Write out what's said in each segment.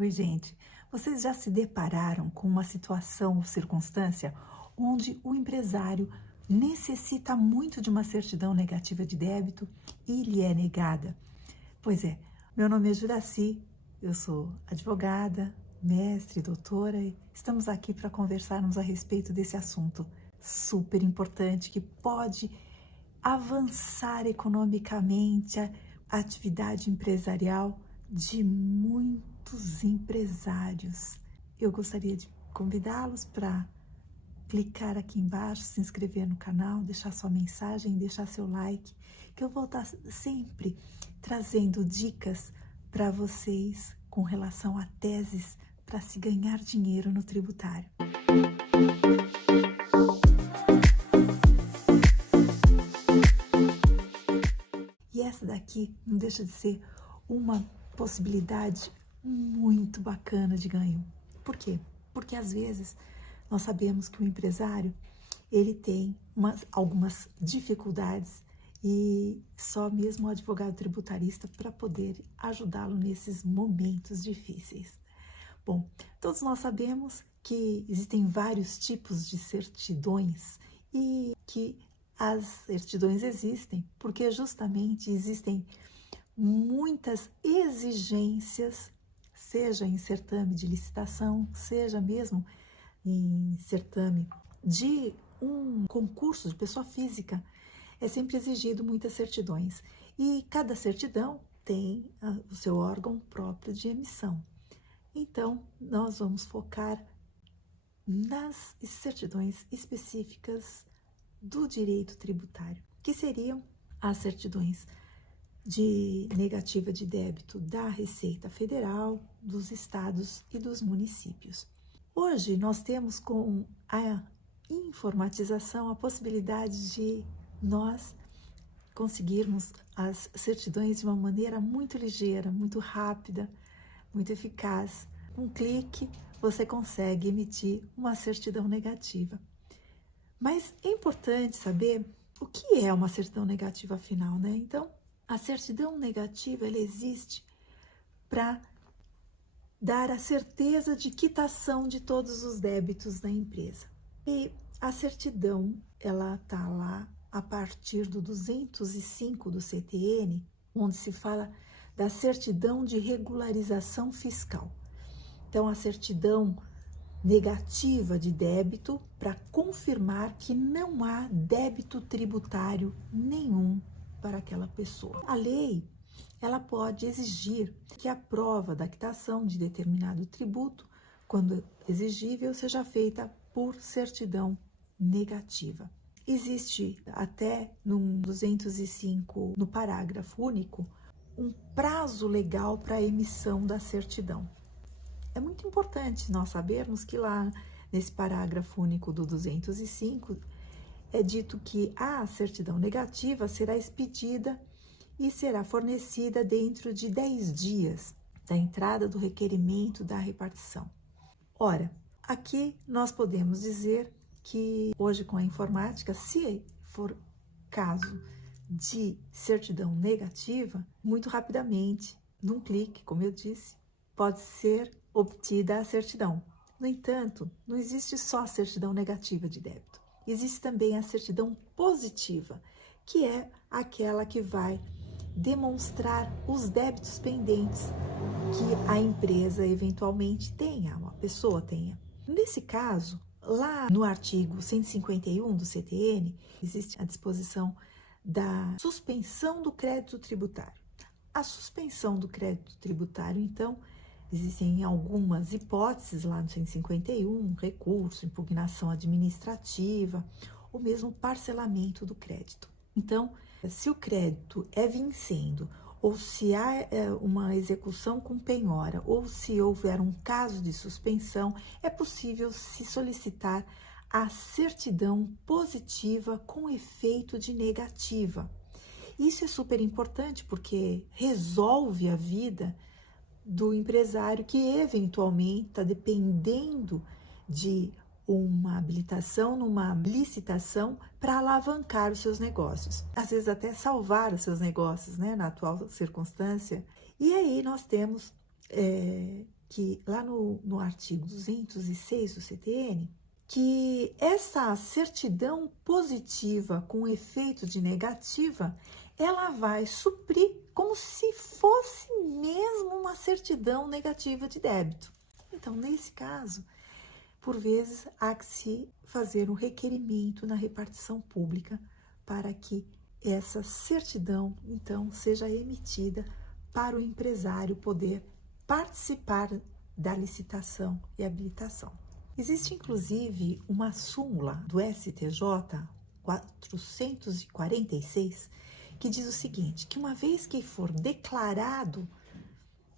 Oi, gente. Vocês já se depararam com uma situação ou circunstância onde o empresário necessita muito de uma certidão negativa de débito e lhe é negada? Pois é, meu nome é Juraci, eu sou advogada, mestre, doutora e estamos aqui para conversarmos a respeito desse assunto super importante que pode avançar economicamente a atividade empresarial de muitos empresários. Eu gostaria de convidá-los para clicar aqui embaixo, se inscrever no canal, deixar sua mensagem, deixar seu like, que eu vou estar sempre trazendo dicas para vocês com relação a teses para se ganhar dinheiro no tributário. E essa daqui não deixa de ser uma possibilidade muito bacana de ganho. Por quê? Porque às vezes nós sabemos que o empresário ele tem algumas dificuldades e só mesmo o advogado tributarista para poder ajudá-lo nesses momentos difíceis. Bom, todos nós sabemos que existem vários tipos de certidões e que as certidões existem porque justamente existem muitas exigências, seja em certame de licitação, seja mesmo em certame de um concurso de pessoa física, é sempre exigido muitas certidões. E cada certidão tem o seu órgão próprio de emissão. Então, nós vamos focar nas certidões específicas do direito tributário, que seriam as certidões de negativa de débito da Receita Federal, dos estados e dos municípios. Hoje nós temos com a informatização a possibilidade de nós conseguirmos as certidões de uma maneira muito ligeira, muito rápida, muito eficaz. Com um clique você consegue emitir uma certidão negativa. Mas é importante saber o que é uma certidão negativa afinal, né? Então, a certidão negativa ela existe para dar a certeza de quitação de todos os débitos da empresa. E a certidão ela está lá a partir do 205 do CTN, onde se fala da certidão de regularização fiscal. Então, a certidão negativa de débito para confirmar que não há débito tributário nenhum para aquela pessoa. A lei, ela pode exigir que a prova da quitação de determinado tributo, quando exigível, seja feita por certidão negativa. Existe até no 205, no parágrafo único, um prazo legal para a emissão da certidão. É muito importante nós sabermos que lá nesse parágrafo único do 205 é dito que a certidão negativa será expedida e será fornecida dentro de 10 dias da entrada do requerimento da repartição. Ora, aqui nós podemos dizer que hoje com a informática, se for caso de certidão negativa, muito rapidamente, num clique, como eu disse, pode ser obtida a certidão. No entanto, não existe só a certidão negativa de débito. Existe também a certidão positiva, que é aquela que vai demonstrar os débitos pendentes que a empresa eventualmente tenha, uma pessoa tenha. Nesse caso, lá no artigo 151 do CTN, existe a disposição da suspensão do crédito tributário. A suspensão do crédito tributário, então, existem algumas hipóteses lá no 151, recurso, impugnação administrativa, ou mesmo parcelamento do crédito. Então, se o crédito é vencendo, ou se há uma execução com penhora, ou se houver um caso de suspensão, é possível se solicitar a certidão positiva com efeito de negativa. Isso é super importante porque resolve a vida do empresário que eventualmente está dependendo de uma habilitação, numa licitação para alavancar os seus negócios, às vezes até salvar os seus negócios, né, na atual circunstância. E aí nós temos que lá no artigo 206 do CTN, que essa certidão positiva com efeito de negativa, ela vai suprir como se fosse mesmo uma certidão negativa de débito. Então, nesse caso, por vezes, há que se fazer um requerimento na repartição pública para que essa certidão, então, seja emitida para o empresário poder participar da licitação e habilitação. Existe, inclusive, uma súmula do STJ 446 que diz o seguinte, que uma vez que for declarado,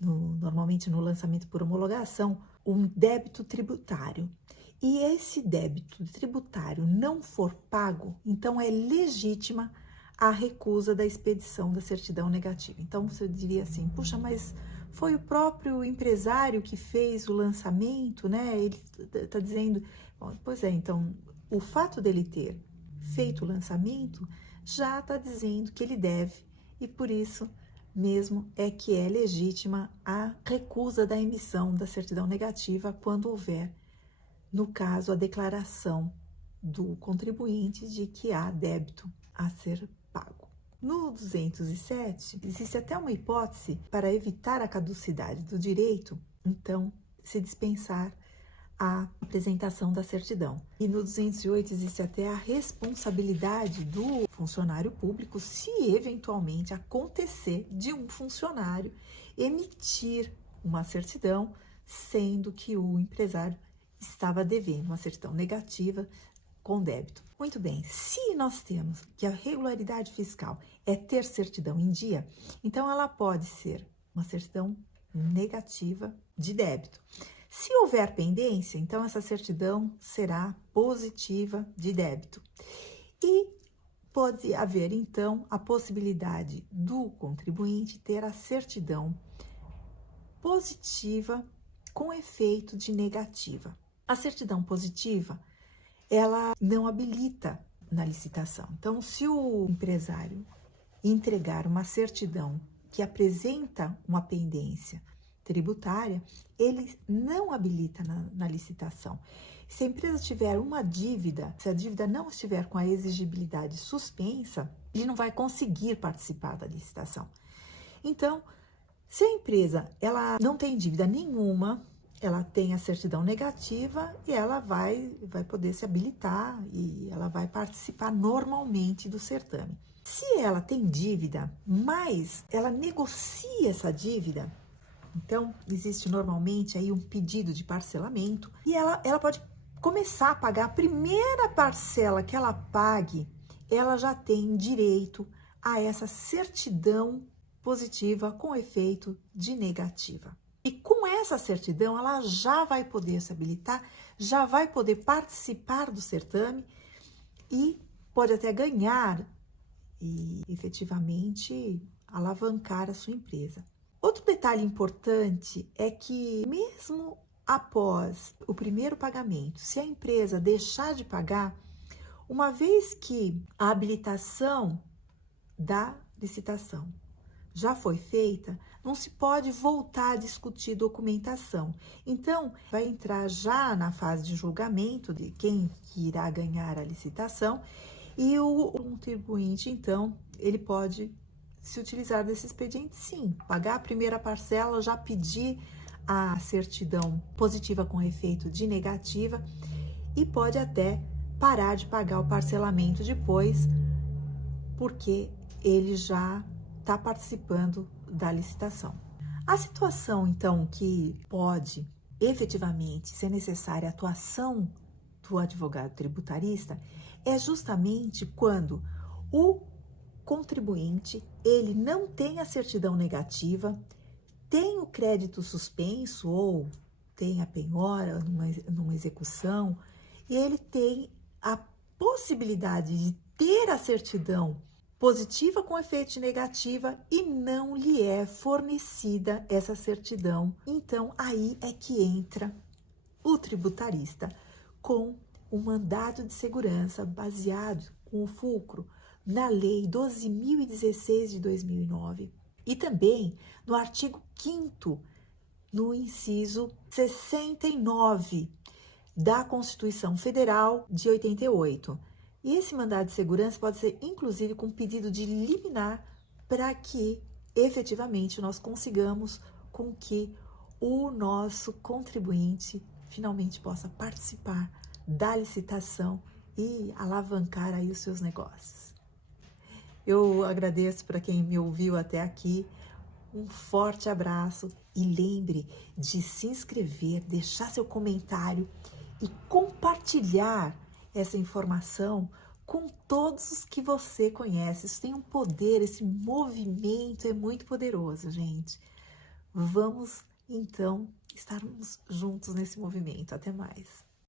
normalmente no lançamento por homologação, um débito tributário, e esse débito tributário não for pago, então é legítima a recusa da expedição da certidão negativa. Então, você diria assim, puxa, mas foi o próprio empresário que fez o lançamento, né? Ele está dizendo, bom, pois é, então, o fato dele ter feito o lançamento já está dizendo que ele deve, e por isso mesmo é que é legítima a recusa da emissão da certidão negativa quando houver, no caso, a declaração do contribuinte de que há débito a ser pago. No 207, existe até uma hipótese para evitar a caducidade do direito, então, se dispensar a apresentação da certidão. E no 208 existe até a responsabilidade do funcionário público se eventualmente acontecer de um funcionário emitir uma certidão, sendo que o empresário estava devendo uma certidão negativa com débito. Muito bem, se nós temos que a regularidade fiscal é ter certidão em dia, então ela pode ser uma certidão negativa de débito. Se houver pendência, então essa certidão será positiva de débito. E pode haver, então, a possibilidade do contribuinte ter a certidão positiva com efeito de negativa. A certidão positiva, ela não habilita na licitação. Então, se o empresário entregar uma certidão que apresenta uma pendência tributária, ele não habilita na licitação. Se a empresa tiver uma dívida, se a dívida não estiver com a exigibilidade suspensa, ele não vai conseguir participar da licitação. Então, se a empresa ela não tem dívida nenhuma, ela tem a certidão negativa e ela vai poder se habilitar e ela vai participar normalmente do certame. Se ela tem dívida, mas ela negocia essa dívida, então existe normalmente aí um pedido de parcelamento e ela pode começar a pagar a primeira parcela que ela pague, ela já tem direito a essa certidão positiva com efeito de negativa. E com essa certidão, ela já vai poder se habilitar, já vai poder participar do certame e pode até ganhar e efetivamente alavancar a sua empresa. Outro detalhe importante é que mesmo após o primeiro pagamento, se a empresa deixar de pagar, uma vez que a habilitação da licitação já foi feita, não se pode voltar a discutir documentação. Então, vai entrar já na fase de julgamento de quem que irá ganhar a licitação e o contribuinte, então, ele pode se utilizar desse expediente, sim, pagar a primeira parcela, já pedir a certidão positiva com efeito de negativa e pode até parar de pagar o parcelamento depois, porque ele já está participando da licitação. A situação, então, que pode efetivamente ser necessária a atuação do advogado tributarista é justamente quando o contribuinte, ele não tem a certidão negativa, tem o crédito suspenso ou tem a penhora numa execução e ele tem a possibilidade de ter a certidão positiva com efeito negativa e não lhe é fornecida essa certidão. Então, aí é que entra o tributarista com o mandado de segurança baseado com o fulcro na Lei 12.016 de 2009 e também no artigo 5º no inciso 69 da Constituição Federal de 88. E esse mandado de segurança pode ser, inclusive, com pedido de liminar para que, efetivamente, nós consigamos com que o nosso contribuinte finalmente possa participar da licitação e alavancar aí os seus negócios. Eu agradeço para quem me ouviu até aqui. Um forte abraço e lembre de se inscrever, deixar seu comentário e compartilhar essa informação com todos os que você conhece. Isso tem um poder, esse movimento é muito poderoso, gente. Vamos, então, estarmos juntos nesse movimento. Até mais.